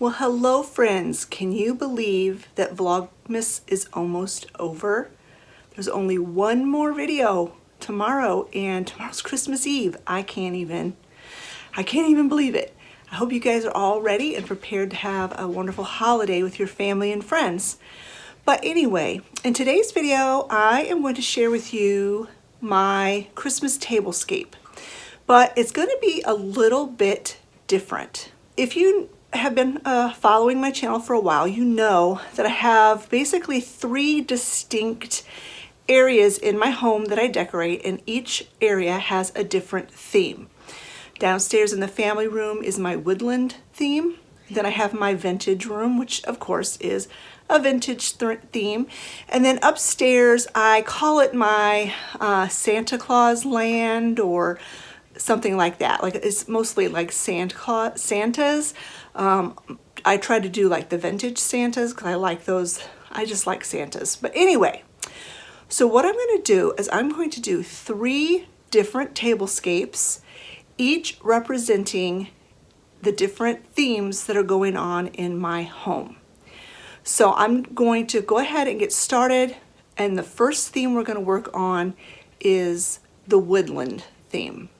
Well, hello friends. Can you believe that Vlogmas is almost over? There's only one more video tomorrow and tomorrow's Christmas Eve. I can't even believe it. I hope you guys are all ready and prepared to have a wonderful holiday with your family and friends. But anyway, in today's video, I am going to share with you my Christmas tablescape, but it's going to be a little bit different. If you have been following my channel for a while, you know that I have basically three distinct areas in my home that I decorate, and each area has a different theme. Downstairs in the family room is my woodland theme. Then I have my vintage room, which of course is a vintage theme. And then upstairs, I call it my Santa Claus land or something like that. Like it's mostly like Santas. I try to do like the vintage Santas because I like those. I just like Santas. But anyway, so what I'm going to do is I'm going to do three different tablescapes, each representing the different themes that are going on in my home. So I'm going to go ahead and get started, and the first theme we're going to work on is the woodland theme.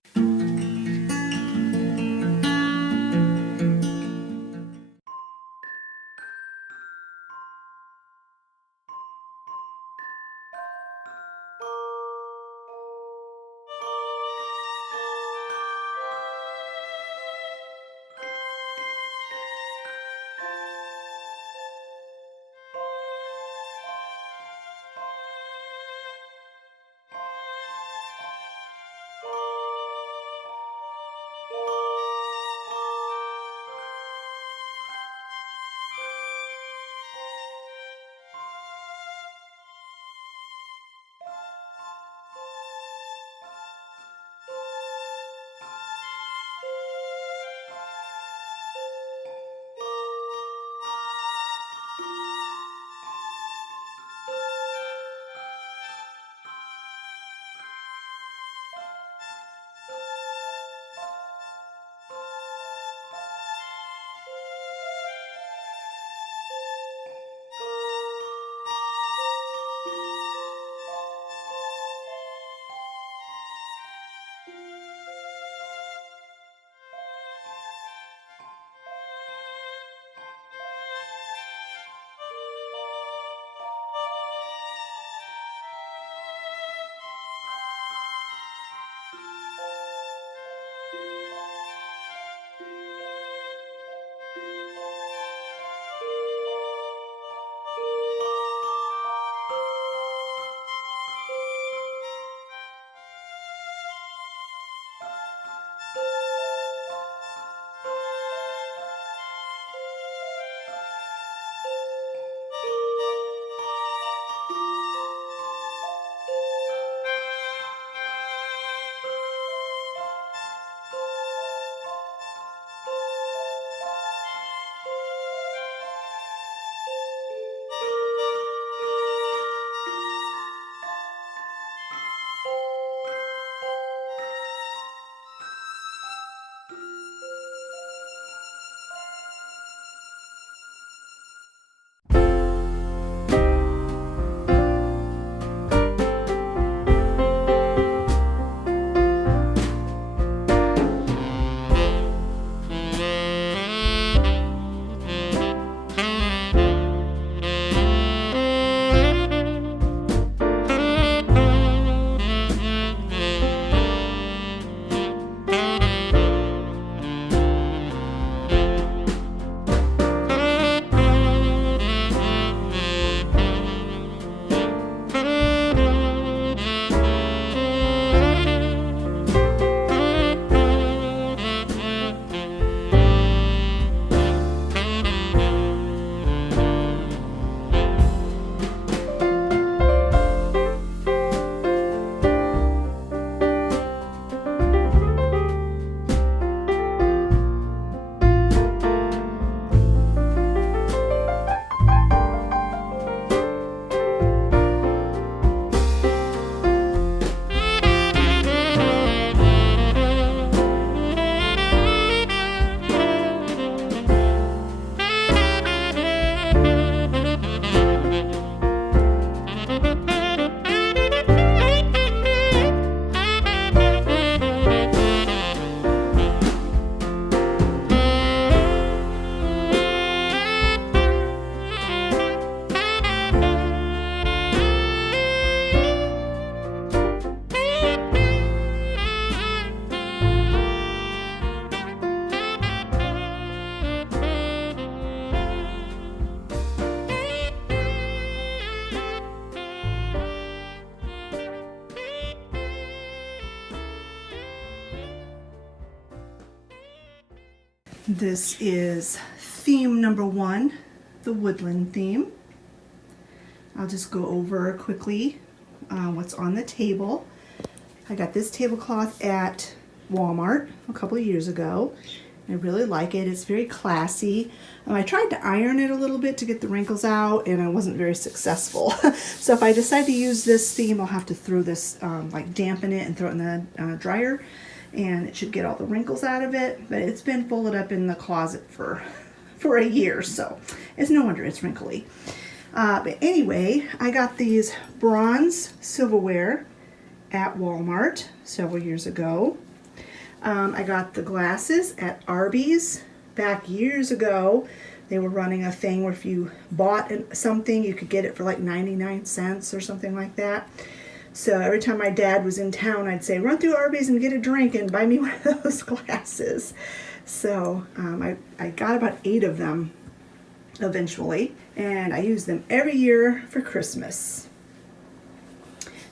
This is theme number 1, the woodland theme. I'll just go over quickly what's on the table. I got this tablecloth at Walmart a couple of years ago. I really like it. It's very classy. I tried to iron it a little bit to get the wrinkles out, and I wasn't very successful. So if I decide to use this theme, I'll have to throw this, like dampen it and throw it in the dryer, and it should get all the wrinkles out of it. But it's been folded up in the closet for a year, so it's no wonder it's wrinkly. But anyway, I got these bronze silverware at Walmart several years ago. I got the glasses at Arby's back years ago. They were running a thing where if you bought something, you could get it for like 99 cents or something like that. So every time my dad was in town, I'd say, run through Arby's and get a drink and buy me one of those glasses. So I got about 8 of them eventually, and I use them every year for Christmas.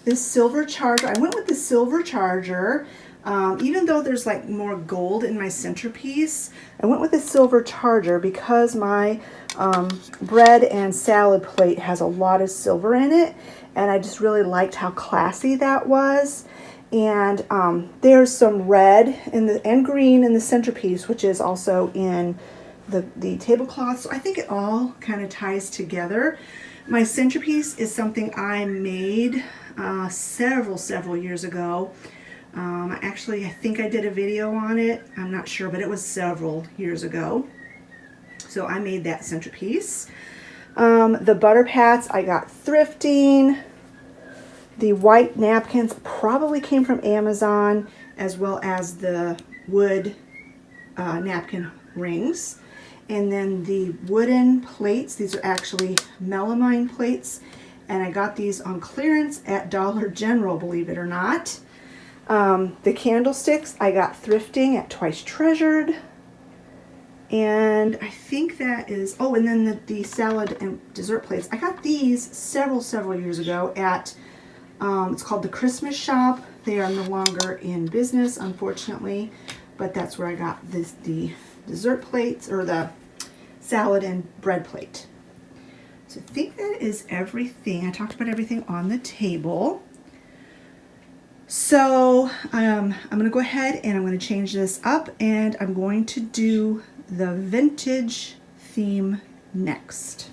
This silver charger, I went with the silver charger. Even though there's like more gold in my centerpiece, I went with a silver charger because my bread and salad plate has a lot of silver in it, and I just really liked how classy that was. And there's some red and green in the centerpiece, which is also in the tablecloth. So I think it all kind of ties together. My centerpiece is something I made several years ago. Actually, I think I did a video on it. I'm not sure, but it was several years ago. So I made that centerpiece. The butter pats I got thrifting. The white napkins probably came from Amazon, as well as the wood napkin rings. And then the wooden plates, these are actually melamine plates, and I got these on clearance at Dollar General, believe it or not. The candlesticks I got thrifting at Twice Treasured. And I think that is, oh, and then the salad and dessert plates. I got these several years ago at, it's called the Christmas Shop. They are no longer in business, unfortunately, but that's where I got the dessert plates, or the salad and bread plate. So I think that is everything. I talked about everything on the table. So I'm going to go ahead and I'm going to change this up, and I'm going to do the vintage theme next.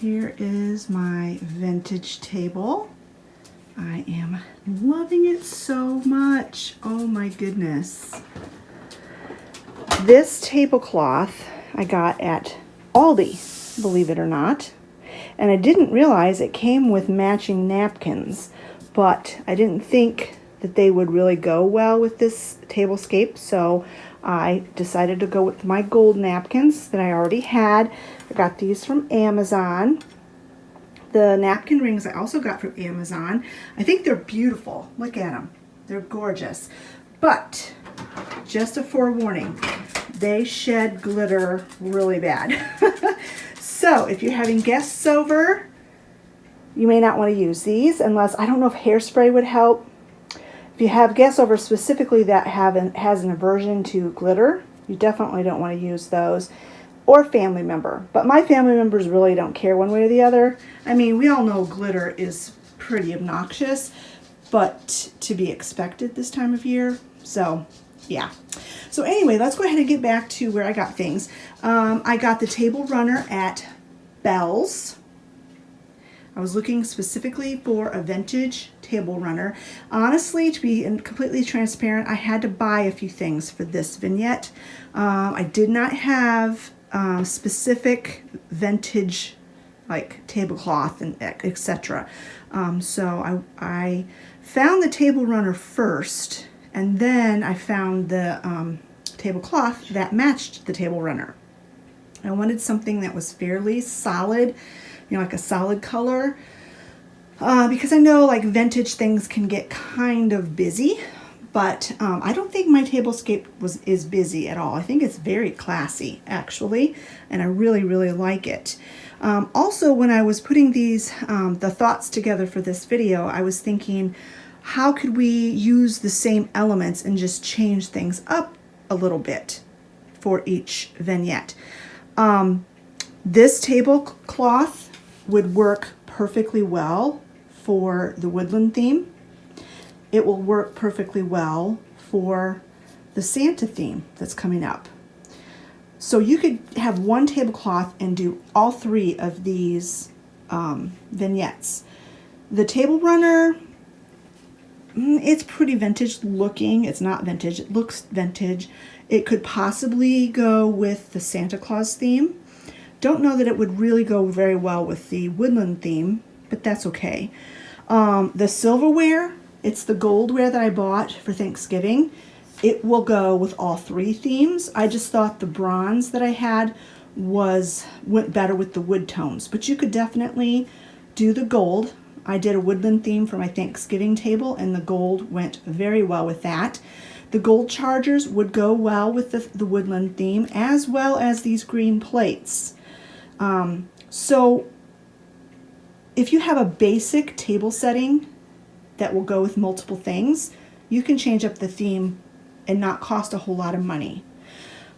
Here is my vintage table. I am loving it so much. Oh my goodness. This tablecloth I got at Aldi, believe it or not. And I didn't realize it came with matching napkins, but I didn't think that they would really go well with this tablescape, so I decided to go with my gold napkins that I already had. I got these from Amazon. The napkin rings I also got from Amazon. I think they're beautiful. Look at them. They're gorgeous. But just a forewarning, they shed glitter really bad. So if you're having guests over, you may not want to use these unless, I don't know if hairspray would help. If you have guests over specifically that has an aversion to glitter, you definitely don't want to use those. Or family member. But my family members really don't care one way or the other. I mean, we all know glitter is pretty obnoxious, but to be expected this time of year. So, yeah. So anyway, let's go ahead and get back to where I got things. I got the table runner at Bell's. I was looking specifically for a vintage table runner. Honestly, to be completely transparent, I had to buy a few things for this vignette. I did not have specific vintage like tablecloth and etc. So I found the table runner first, and then I found the tablecloth that matched the table runner. I wanted something that was fairly solid, you know, like a solid color, because I know like vintage things can get kind of busy, but I don't think my tablescape is busy at all. I think it's very classy actually, and I really, really like it. Also, when I was putting these, the thoughts together for this video, I was thinking, how could we use the same elements and just change things up a little bit for each vignette? This tablecloth would work perfectly well for the woodland theme. It will work perfectly well for the Santa theme that's coming up. So you could have one tablecloth and do all three of these vignettes. The table runner, it's pretty vintage looking. It's not vintage. It looks vintage. It could possibly go with the Santa Claus theme. Don't know that it would really go very well with the woodland theme, but that's okay. The silverware, it's the goldware that I bought for Thanksgiving. It will go with all three themes. I just thought the bronze that I had went better with the wood tones, but you could definitely do the gold. I did a woodland theme for my Thanksgiving table, and the gold went very well with that. The gold chargers would go well with the woodland theme, as well as these green plates. So if you have a basic table setting that will go with multiple things, you can change up the theme and not cost a whole lot of money.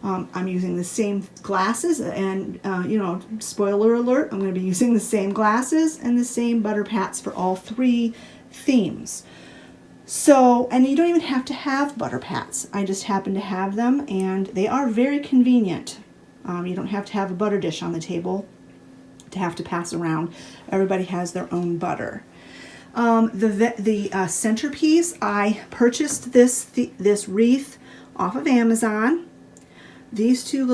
I'm using the same glasses, and you know, spoiler alert, I'm going to be using the same glasses and the same butter pats for all three themes. So, and you don't even have to have butter pats. I just happen to have them, and they are very convenient. You don't have to have a butter dish on the table to have to pass around. Everybody has their own butter. The centerpiece, I purchased this wreath off of Amazon. These two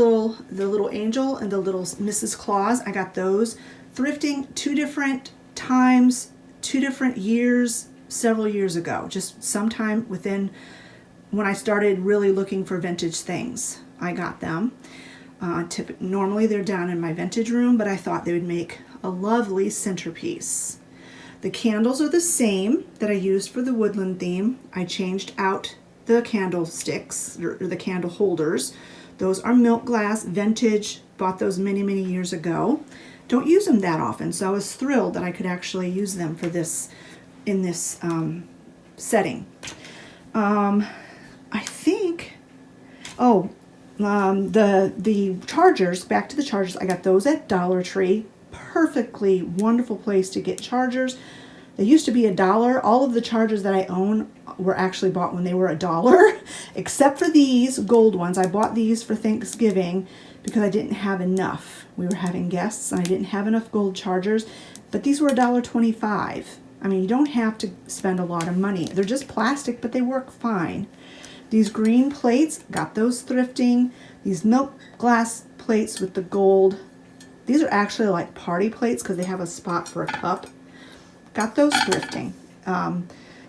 the little angel and the little Mrs. Claus, I got those thrifting 2 different times, 2 different years, several years ago, just sometime within when I started really looking for vintage things. I got them. Normally they're down in my vintage room, but I thought they would make a lovely centerpiece. The candles are the same that I used for the woodland theme. I changed out the candlesticks, or the candle holders. Those are milk glass, vintage, bought those many, many years ago. Don't use them that often, so I was thrilled that I could actually use them for this, in this setting. I think, the chargers, back to the chargers, I got those at Dollar Tree. Perfectly wonderful place to get chargers. They used to be $1. All of the chargers that I own were actually bought when they were $1, except for these gold ones. I bought these for Thanksgiving because I didn't have enough. We were having guests and I didn't have enough gold chargers, but these were $1.25. I mean, you don't have to spend a lot of money. They're just plastic, but they work fine. These green plates, got those thrifting. These milk glass plates with the gold. These are actually like party plates because they have a spot for a cup. Got those thrifting.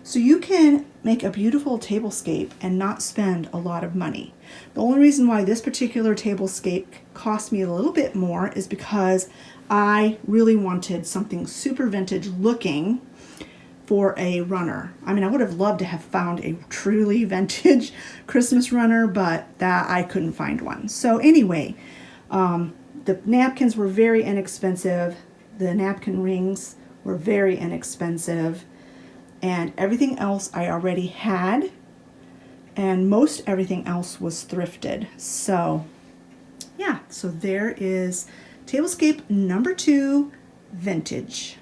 So you can make a beautiful tablescape and not spend a lot of money. The only reason why this particular tablescape cost me a little bit more is because I really wanted something super vintage looking for a runner. I mean, I would have loved to have found a truly vintage Christmas runner, but that I couldn't find one. So anyway, the napkins were very inexpensive. The napkin rings were very inexpensive. And everything else I already had, and most everything else was thrifted. So yeah, so there is tablescape number 2, vintage.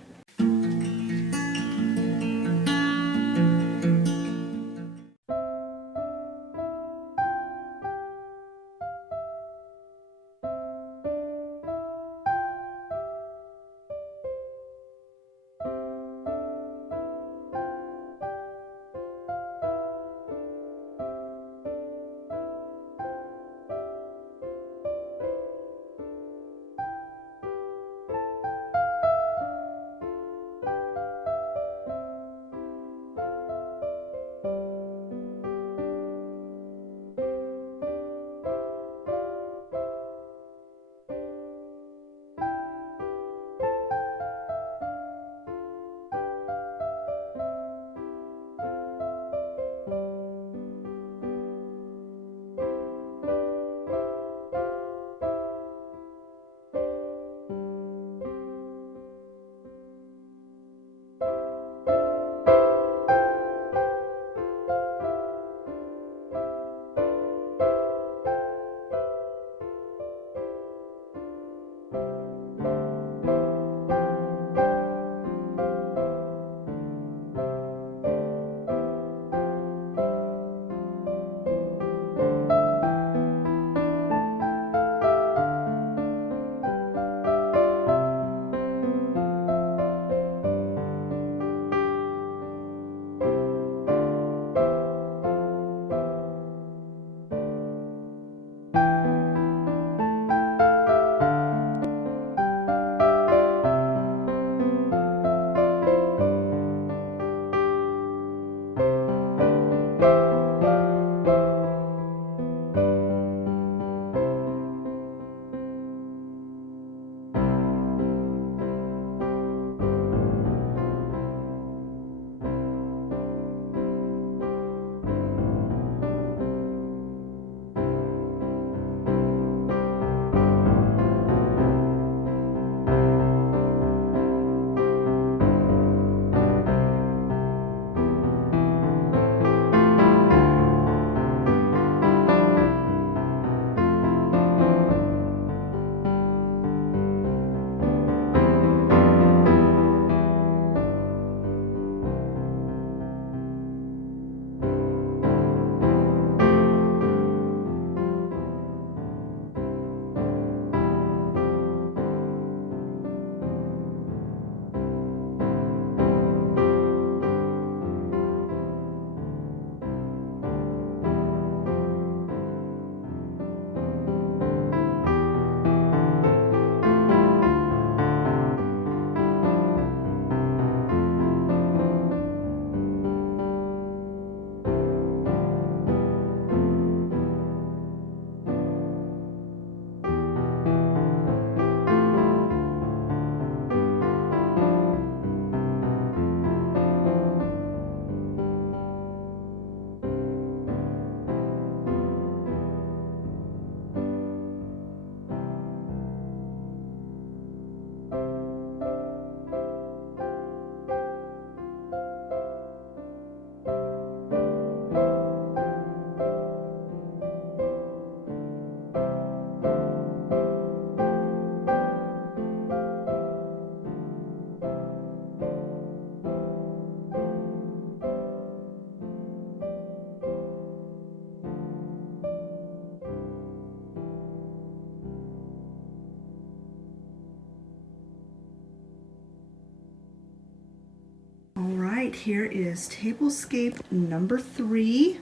right, here is Tablescape number 3.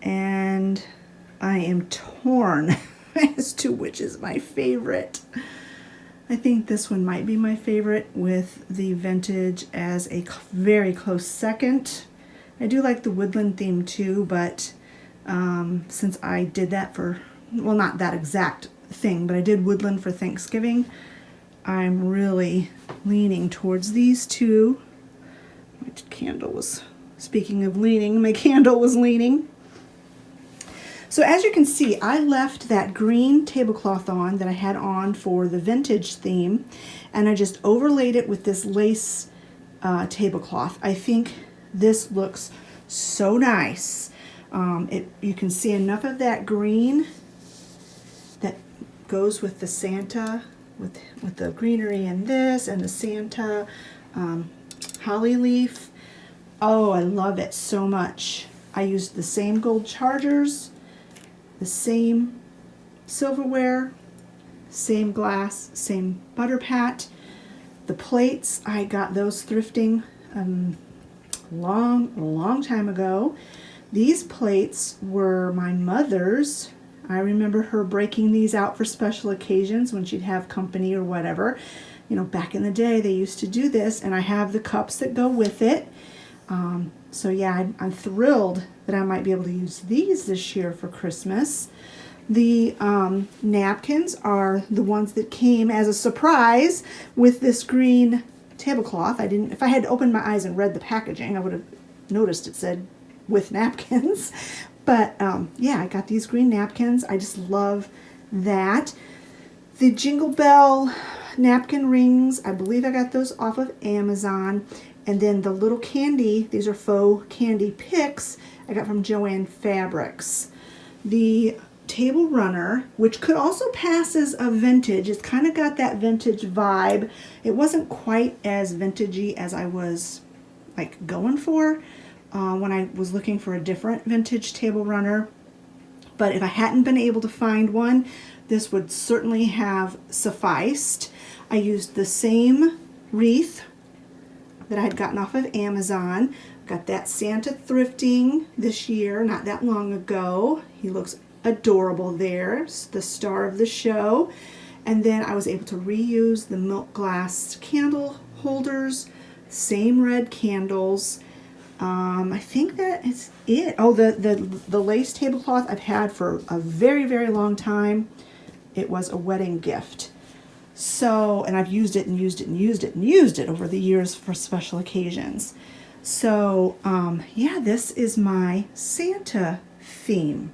And I am torn as to which is my favorite. I think this one might be my favorite, with the vintage as a very close second. I do like the woodland theme too, but since I did that for, well, not that exact thing, but I did woodland for Thanksgiving, I'm really leaning towards these two. My candle was, speaking of leaning, my candle was leaning. So as you can see, I left that green tablecloth on that I had on for the vintage theme, and I just overlaid it with this lace tablecloth. I think this looks so nice. You can see enough of that green that goes with the Santa, with the greenery in this, and the Santa holly leaf. Oh, I love it so much. I used the same gold chargers, the same silverware, same glass, same butter pat. The plates, I got those thrifting long time ago. These plates were my mother's. I remember her breaking these out for special occasions when she'd have company or whatever. You know, back in the day they used to do this, and I have the cups that go with it. So yeah, I'm thrilled that I might be able to use these this year for Christmas. The napkins are the ones that came as a surprise with this green tablecloth. If I had opened my eyes and read the packaging, I would have noticed it said with napkins. But yeah, I got these green napkins. I just love that. The Jingle Bell napkin rings, I believe I got those off of Amazon. And then the little candy, these are faux candy picks, I got from Joann Fabrics. The table runner, which could also pass as a vintage, it's kind of got that vintage vibe. It wasn't quite as vintagey as I was like going for when I was looking for a different vintage table runner. But if I hadn't been able to find one, this would certainly have sufficed. I used the same wreath that I had gotten off of Amazon. Got that Santa thrifting this year, not that long ago. He looks adorable there, it's the star of the show. And then I was able to reuse the milk glass candle holders, same red candles. I think that is it. Oh, the lace tablecloth I've had for a very long time. It was a wedding gift. So, and I've used it and used it and used it and used it over the years for special occasions. So, yeah, this is my Santa theme.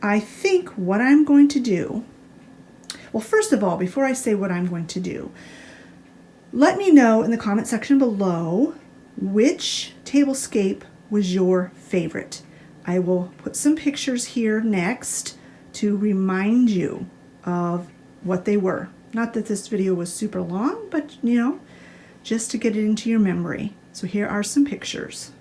I think what I'm going to do, well, first of all, before I say what I'm going to do, let me know in the comment section below which tablescape was your favorite. I will put some pictures here next to remind you of what they were. Not that this video was super long, but you know, just to get it into your memory. So here are some pictures.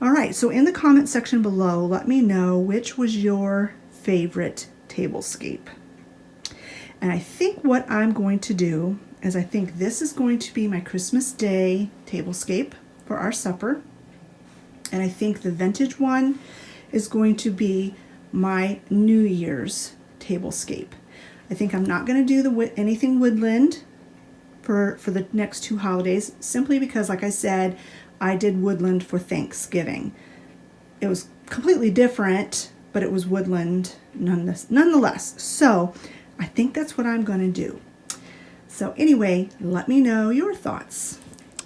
All right, so in the comment section below, let me know which was your favorite tablescape. And I think what I'm going to do is I think this is going to be my Christmas Day tablescape for our supper. And I think the vintage one is going to be my New Year's tablescape. I think I'm not going to do anything woodland for the next two holidays, simply because, like I said, I did woodland for Thanksgiving. It was completely different, but it was woodland nonetheless. So I think that's what I'm going to do. So anyway, let me know your thoughts.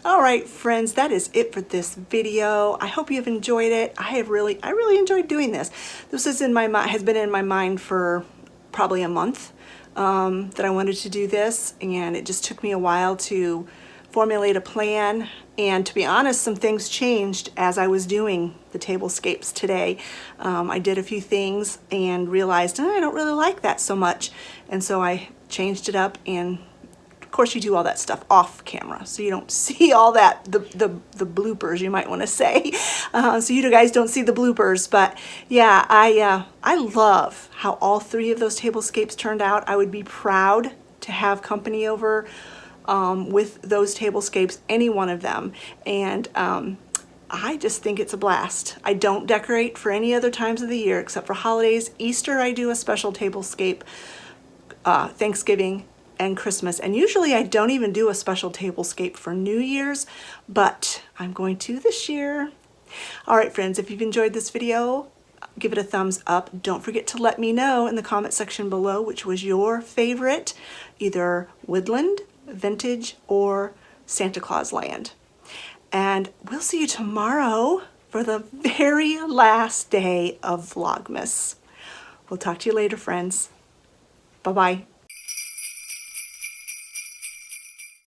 All right, friends, that is it for this video. I hope you've enjoyed it. I really enjoyed doing this. This is has been in my mind for probably a month that I wanted to do this, and it just took me a while to formulate a plan. And to be honest, some things changed as I was doing the tablescapes today. I did a few things and realized I don't really like that so much, and so I changed it up. And of course, you do all that stuff off camera, so you don't see all that, the bloopers, you might want to say. So you guys don't see the bloopers. But yeah, I love how all three of those tablescapes turned out. I would be proud to have company over with those tablescapes, any one of them. And I just think it's a blast. I don't decorate for any other times of the year except for holidays. Easter, I do a special tablescape. Thanksgiving and Christmas, and usually I don't even do a special tablescape for New Year's, but I'm going to this year. All right, friends, if you've enjoyed this video, give it a thumbs up. Don't forget to let me know in the comment section below which was your favorite, either woodland, vintage, or Santa Claus land. And we'll see you tomorrow for the very last day of Vlogmas. We'll talk to you later, friends. Bye-bye.